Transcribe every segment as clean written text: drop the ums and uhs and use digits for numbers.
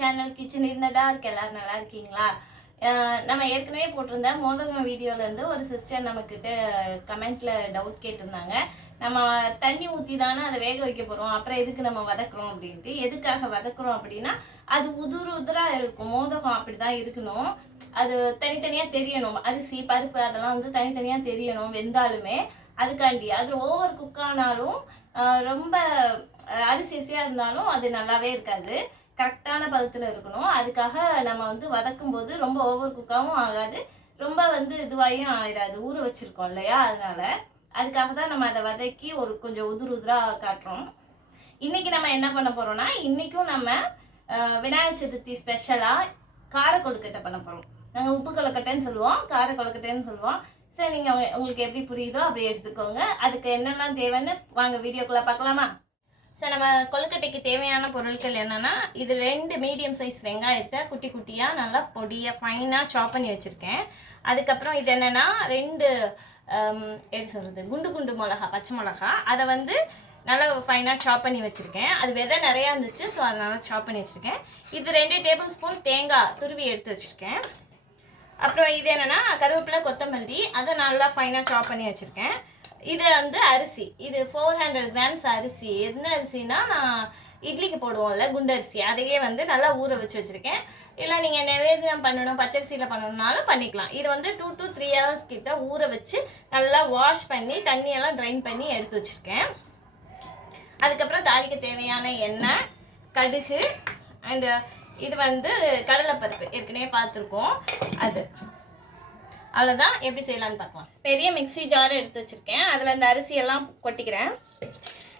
Channel kitchen இருந்ததா இருக்கு. எல்லாரும் நல்லா இருக்கீங்களா? நம்ம ஏற்கனவே போட்டிருந்த மோதகம் வீடியோலேருந்து ஒரு சிஸ்டர் நம்மக்கிட்ட கமெண்ட்ல டவுட் கேட்டிருந்தாங்க. நம்ம தண்ணி ஊற்றி தானே அதை வேக வைக்க போகிறோம், அப்புறம் எதுக்கு நம்ம வதக்குறோம் அப்படின்ட்டு. எதுக்காக வதக்குறோம் அப்படின்னா, அது உதிராக இருக்கும். மோதகம் அப்படி தான் இருக்கணும். அது தனித்தனியாக தெரியணும். அரிசி பருப்பு அதெல்லாம் வந்து தனித்தனியாக தெரியணும் வெந்தாலுமே. அதுக்காண்டி அதில் ஓவர் குக் ஆனாலும் ரொம்ப அரிசியாக இருந்தாலும் அது நல்லாவே இருக்காது. கரெக்டான பதத்தில் இருக்கணும். அதுக்காக நம்ம வந்து வதக்கும் போது ரொம்ப ஓவர் குக்காகவும் ஆகாது, ரொம்ப வந்து இதுவாயும் ஆயிடாது. ஊற வச்சுருக்கோம் இல்லையா, அதுக்காக தான் நம்ம அதை வதக்கி ஒரு கொஞ்சம் உதிராக காட்டுறோம். இன்றைக்கி நம்ம என்ன பண்ண போகிறோம்னா, இன்றைக்கும் நம்ம விநாயகர் சதுர்த்தி ஸ்பெஷலாக கார கொழுக்கட்டை பண்ண போகிறோம். நாங்கள் உப்பு கொழுக்கட்டைன்னு சொல்லுவோம், கார கொழுக்கட்டைன்னு சொல்லுவோம். சரி, நீங்கள் உங்களுக்கு எப்படி புரியுதோ அப்படி எடுத்துக்கோங்க. அதுக்கு என்னெல்லாம் தேவைன்னு வாங்க வீடியோக்குள்ளே பார்க்கலாமா? ஸோ நம்ம கொழுக்கட்டைக்கு தேவையான பொருட்கள் என்னென்னா, இது 2 மீடியம் சைஸ் வெங்காயத்தை குட்டி குட்டியாக நல்லா பொடியாக ஃபைனாக சாப் பண்ணி வச்சுருக்கேன். அதுக்கப்புறம் இது என்னென்னா 2 எப்படி சொல்கிறது, குண்டு குண்டு மிளகா, பச்சை மிளகா, அதை வந்து நல்லா ஃபைனாக சாப் பண்ணி வச்சுருக்கேன். அது விதை நிறையா இருந்துச்சு, ஸோ அதனால் சாப் பண்ணி வச்சுருக்கேன். இது 2 டேபிள் ஸ்பூன் தேங்காய் துருவி எடுத்து வச்சுருக்கேன். அப்புறம் இது என்னென்னா கருவேப்பிலை, கொத்தமல்லி, அதை நல்லா ஃபைனாக சாப் பண்ணி வச்சுருக்கேன். இது வந்து அரிசி, இது 400 கிராம்ஸ் அரிசி. எந்த அரிசினா, நான் இட்லிக்கு போடுவோம்ல குண்டரிசி, அதையே வந்து நல்லா ஊற வச்சு வச்சுருக்கேன். இல்லை நீங்கள் நிவேதனம் பண்ணணும், பச்சரிசியில் பண்ணணுன்னாலும் பண்ணிக்கலாம். இது வந்து 2 to 3 hours கிட்ட ஊற வச்சு நல்லா வாஷ் பண்ணி தண்ணியெல்லாம் ட்ரைன் பண்ணி எடுத்து வச்சுருக்கேன். அதுக்கப்புறம் தாளிக்க தேவையான எண்ணெய், கடுகு, அண்டு இது வந்து கடலைப்பருப்பு ஏற்கனவே பார்த்துருக்கோம். அது அவ்வளோதான். எப்படி செய்யலான்னு பார்க்கலாம். பெரிய மிக்சி ஜார் எடுத்து வச்சுருக்கேன். அதில் இந்த அரிசியெல்லாம் கொட்டிக்கிறேன்.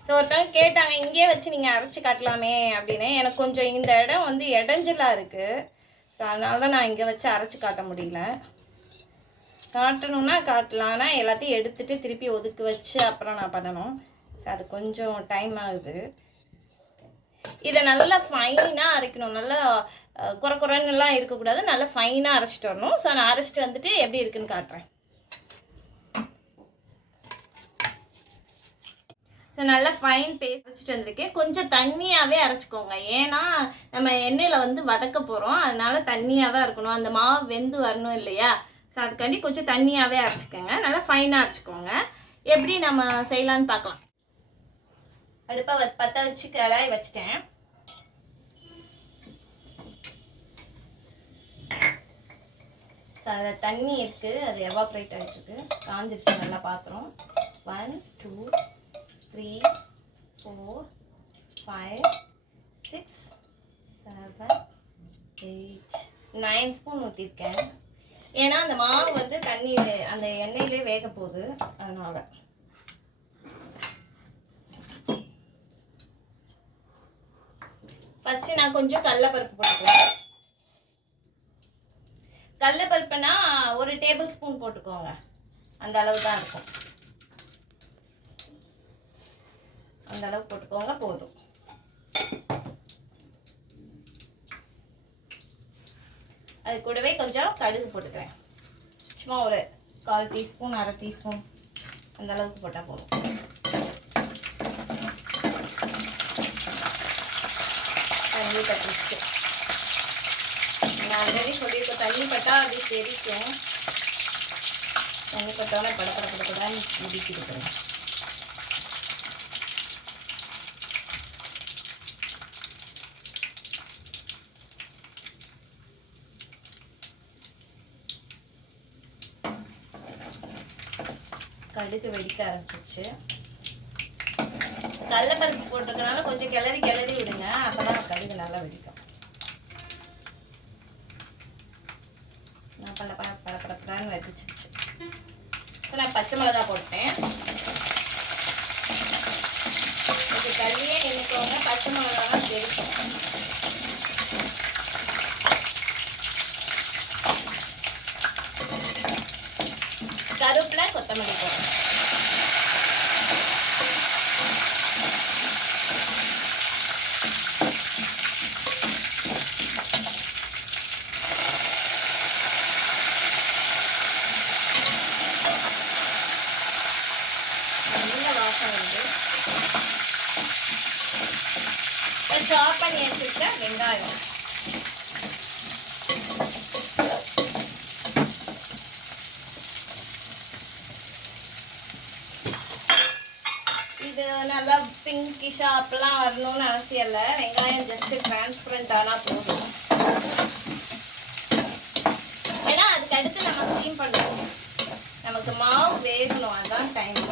ஸோ ஒருத்தவங்க கேட்டாங்க, இங்கேயே வச்சு நீங்கள் அரைச்சி காட்டலாமே அப்படின்னு. எனக்கு கொஞ்சம் இந்த இடம் வந்து இடைஞ்சலாக இருக்குது, ஸோ அதனால தான் நான் இங்கே வச்சு அரைச்சி காட்ட முடியல. காட்டணுன்னா காட்டலாம், ஆனால் எல்லாத்தையும் எடுத்துகிட்டு திருப்பி ஒதுக்கி வச்சு அப்புறம் நான் பண்ணணும். ஸோ அது கொஞ்சம் டைம் ஆகுது. இதை நல்லா ஃபைனாக அரைக்கணும். நல்லா குறைன்னுலாம் இருக்கக்கூடாது, நல்லா ஃபைனாக அரைச்சிட்டு வரணும். ஸோ நான் அரைச்சிட்டு வந்துட்டு எப்படி இருக்குன்னு காட்டுறேன். ஸோ நல்லா ஃபைன் பேஸ்ட் அரைச்சிட்டு வந்திருக்கேன். கொஞ்சம் தண்ணியாகவே அரைச்சிக்கோங்க, ஏன்னா நம்ம எண்ணெயில் வந்து வதக்க போகிறோம், அதனால தண்ணியாக தான் இருக்கணும். அந்த மாவு வெந்து வரணும் இல்லையா, ஸோ அதுக்காண்டி கொஞ்சம் தண்ணியாகவே அரைச்சிக்கோங்க. நல்லா ஃபைனாக அரைச்சிக்கோங்க. எப்படி நம்ம செய்யலான்னு பார்க்கலாம். அடுப்பை பற்ற வச்சு கடாய் வச்சுட்டேன். அதில் தண்ணி இருக்குது, அது எவாப்ரேட் ஆகிட்டுருக்கு. காஞ்சிருச்சு நல்லா பாத்திரம். 1 2 3 4 5 6 7 8 9 ஸ்பூன் ஊற்றிருக்கேன். ஏன்னா அந்த மாவு வந்து தண்ணியில் அந்த எண்ணெயிலே வேக போகுது, அதனால். ஃபஸ்ட்டு நான் கொஞ்சம் கடலைப்பருப்பு போட்டுக்குவேன். கடலைப்பருப்புனா 1 டேபிள் ஸ்பூன் போட்டுக்கோங்க, அந்த அளவு தான் இருக்கும். அந்த அளவு போட்டுக்கோங்க, போதும். அது கூடவே கொஞ்சம் கடுகு போட்டுக்கிறேன். சும்மா ஒரு 1/4 டீஸ்பூன் 1/2 டீஸ்பூன் அந்த அளவுக்கு போட்டால் போதும். தண்ணி பட்டுச்சு. நான் ஆல்ரெடி சொல்லியிருக்கோம், தண்ணி பட்டால் அப்படி தெரிக்கும். தண்ணி பட்டாலும் படப்படப்படப்படான்னு முடிச்சு இருக்கிறேன். கடுகு வெடிக்க ஆரம்பிச்சிச்சு. கடலைப்பருப்பு போட்டிருக்கனால கொஞ்சம் கிளறி விடுங்க, அப்போதான் கடுகு நல்லா வெடிக்கும். நான் படப்படப்படான்னு வெடிச்சிருச்சு. இப்போ நான் பச்சை மிளகா போட்டேன். கொஞ்சம் தள்ளியே நினைக்கோங்க, பச்சை மிளகாலாம் தெரிக்கும். கருவேப்பிலை, கொத்தமல்லி போட்டேன். சாப் பண்ணி வச்சுருக்க வெங்காயம், இது நல்லா பிங்கிஷா அப்பெல்லாம் வரணும்னு அவசியம் இல்லை. வெங்காயம் ஜஸ்ட் டிரான்ஸ்பரண்ட் ஆனால் போதும். ஏன்னா அதுக்கு அடுத்து நம்ம ஸ்டீம் பண்ணுவோம். நமக்கு மாவு வேகணும், அதான் டைம்.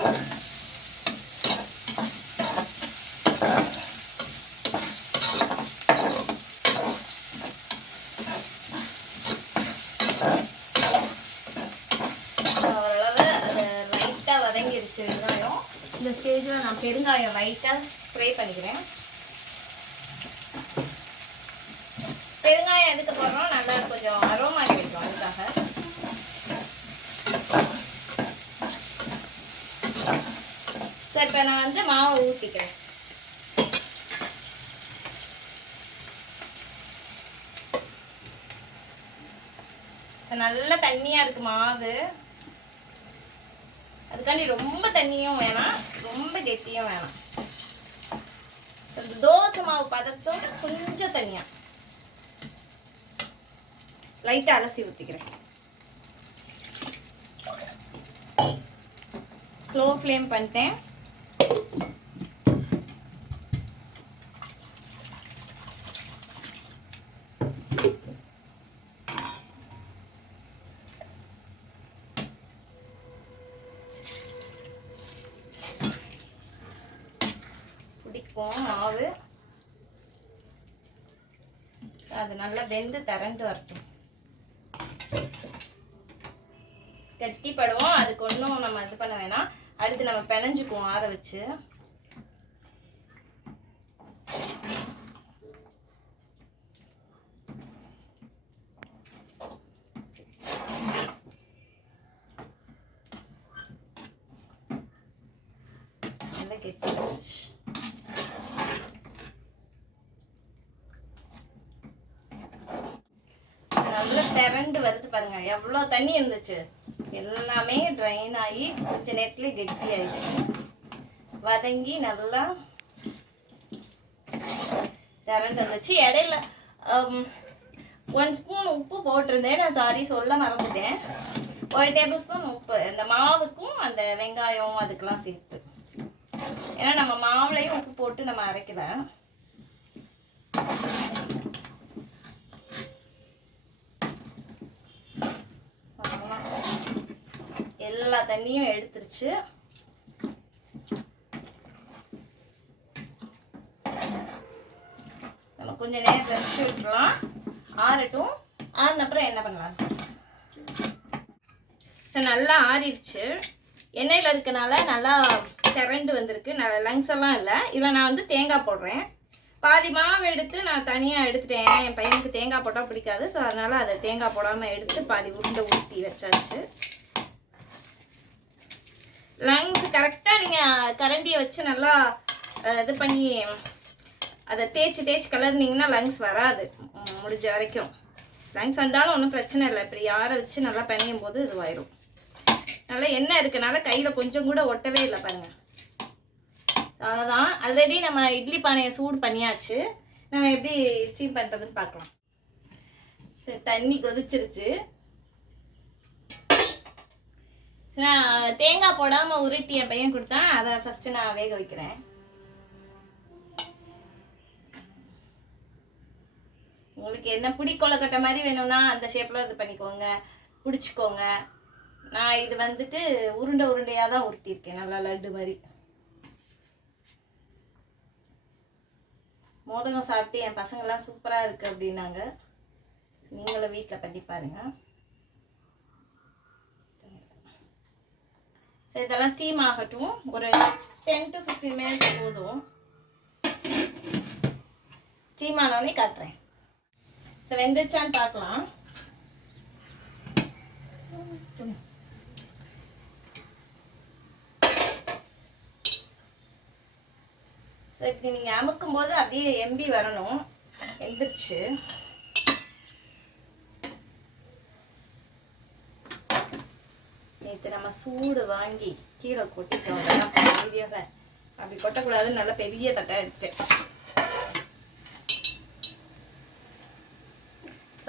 ஓரளவு அது லைட்டாக வதங்கிருச்சு வெங்காயம். இந்த ஸ்டேஜில் நான் பெருங்காயம் லைட்டாக ஸ்ப்ரே பண்ணிக்கிறேன். பெருங்காயம் எதுக்கு போடுறோம், நல்லா கொஞ்சம் அரோமா கிடைக்கும், அதுக்காக. சரி, இப்போ நான் வந்து மாவை ஊற்றிக்கிறேன். நல்லா தண்ணியாக இருக்குது மாவு. அதுக்காண்டி ரொம்ப தண்ணியும் வேணாம், ரொம்ப கெட்டியும் வேணாம். தோசை மாவு பதத்தோட கொஞ்சம் தண்ணியாக லைட்டாக அலசி ஊற்றிக்கிறேன். ஸ்லோ ஃப்ளேம் பண்ணிட்டேன். பிடிக்கும் மாவு, அது நல்லா வெந்து திரண்டு வரட்டும். கட்டிப்படுவோம், அதுக்கு ஒன்றும் நம்ம இது பண்ண வேணாம். அடுத்து நம்ம பிணைஞ்சுக்குவோம் ஆற வச்சு. நல்லா கெட்டிடுச்சு. நல்லா திரண்டு வருது பாருங்க. எவ்வளோ தண்ணி இருந்துச்சு, எல்லாமே ட்ரைன் ஆகி கொஞ்ச நேரத்துலேயே கெட்டி ஆயிடுச்சு. வதங்கி நல்லா திரண்டு வந்துச்சு. இடையில 1 ஸ்பூன் உப்பு போட்டிருந்தேன், நான் சாரி சொல்ல மறந்துட்டேன். 1 டேபிள் ஸ்பூன் உப்பு, அந்த மாவுக்கும் அந்த வெங்காயம் அதுக்கெல்லாம் சேர்த்து. ஏன்னா நம்ம மாவுலையும் உப்பு போட்டு நம்ம அரைக்கல. எல்லா தண்ணியும் எடுத்துருச்சு. நம்ம கொஞ்ச நேரம் ரெஸ்ட் விட்டுலாம், ஆறட்டும். ஆறின அப்புறம் என்ன பண்ணலாம். நல்லா ஆறிடுச்சு. எண்ணெயில் இருக்கனால நல்லா திரண்டு வந்திருக்கு. லங்ஸ் எல்லாம் இல்லை. இதில் நான் வந்து தேங்காய் போடுறேன். பாதி மாவு எடுத்து நான் தனியாக எடுத்துட்டேன். ஏன்னா என் பையனுக்கு தேங்காய் போட்டால் பிடிக்காது. ஸோ அதனால் அதை தேங்காய் போடாமல் எடுத்து பாதி உருண்டை ஊற்றி வச்சாச்சு. லங்ஸ் கரெக்டாக நீங்கள் கரண்டியை வச்சு நல்லா இது பண்ணி அதை தேய்ச்சி கலர்னிங்கன்னா லங்ஸ் வராது முடிஞ்ச வரைக்கும். லங்ஸ் வந்தாலும் ஒன்றும் பிரச்சனை இல்லை. இப்படி யார வச்சு நல்லா பிணையும் போது இதுவாயிரும். நல்லா எண்ணெய் இருக்கனால கையில் கொஞ்சம் கூட ஒட்டவே இல்லை பாருங்கள். அவ்வளோதான். ஆல்ரெடி நம்ம இட்லி பானையை சூடு பண்ணியாச்சு. நம்ம எப்படி ஸ்டீம் பண்ணுறதுன்னு பார்க்கலாம். தண்ணி கொதிச்சிருச்சு. நான் தேங்காய் போடாமல் உருட்டி என் பையன் கொடுத்தான். அதை ஃபஸ்ட்டு நான் வேக வைக்கிறேன். உங்களுக்கு என்ன பிடி கொழுக்கட்டை மாதிரி வேணும்னா அந்த ஷேப்பில் இது பண்ணிக்கோங்க, பிடிச்சிக்கோங்க. நான் இது வந்துட்டு உருண்டையாக தான் உருட்டியிருக்கேன், நல்லா லட்டு மாதிரி. மோதகம் சாப்பிட்டு என் பசங்கள்லாம் சூப்பராக இருக்குது அப்படின்னாங்க. நீங்களும் வீட்டில் பண்ணி பாருங்கள். சரி, இதெல்லாம் ஸ்டீம் ஆகட்டும். ஒரு 10 to 15 மினிட்ஸ் போதும். ஸ்டீம் ஆனோடனே காட்டுறேன். சரி, வெந்துச்சான்னு பார்க்கலாம். ஸோ இப்படி நீங்கள் அமுக்கும் போது அப்படியே எம்பி வரணும். எந்திரிச்சு நேற்று நம்ம சூடு வாங்கி கீழே கொட்டிட்டோம். வீடியோவை அப்படி கொட்டக்கூடாதுன்னு நல்லா பெரிய தட்டாக எடுத்துட்டேன்.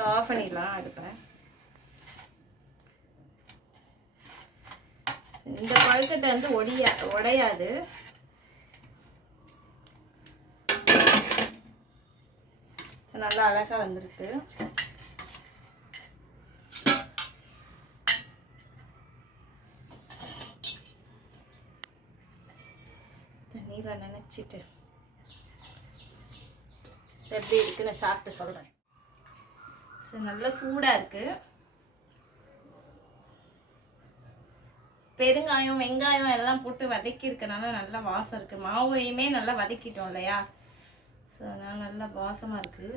இப்போ ஆஃப் பண்ணிடலாம் அடுப்பை. இந்த கொழுக்கட்டை வந்து உடையாது. நல்லா அழகா வந்திருக்கு. தண்ணியில் நினைச்சிட்டு எப்படி இருக்குன்னு சாப்பிட்டு சொல்றேன். நல்லா சூடா இருக்கு. பெருங்காயம் வெங்காயம் எல்லாம் போட்டு வதக்கி இருக்கனால நல்லா வாசம் இருக்கு. மாவையுமே நல்லா வதக்கிட்டோம் இல்லையா, ஸோ அதனால நல்லா வாசமா இருக்கு.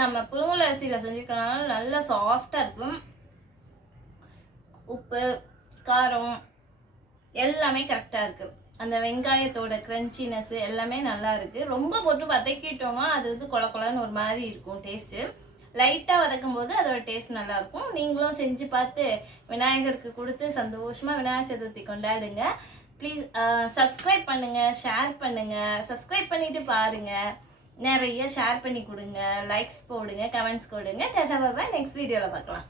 நம்ம புழுங்கல் அரிசியில் செஞ்சுக்கனால நல்லா சாஃப்டாக இருக்கும். உப்பு காரம் எல்லாமே கரெக்டாக இருக்குது. அந்த வெங்காயத்தோட க்ரன்ச்சினஸ் எல்லாமே நல்லா இருக்குது. ரொம்ப போட்டு வதக்கிட்டோம்னா அது வந்து கொலன்னு ஒரு மாதிரி இருக்கும் டேஸ்ட்டு. லைட்டாக வதக்கும் போது அதோட டேஸ்ட் நல்லாயிருக்கும். நீங்களும் செஞ்சு பார்த்து விநாயகருக்கு கொடுத்து சந்தோஷமாக விநாயகர் சதுர்த்தி கொண்டாடுங்க. ப்ளீஸ் சப்ஸ்கிரைப் பண்ணுங்கள், ஷேர் பண்ணுங்கள். சப்ஸ்கிரைப் பண்ணிவிட்டு பாருங்கள், நிறைய ஷேர் பண்ணி கொடுங்க, லைக்ஸ் போடுங்க, கமெண்ட்ஸ் கொடுங்க. நெக்ஸ்ட் வீடியோவில் பார்க்கலாம்.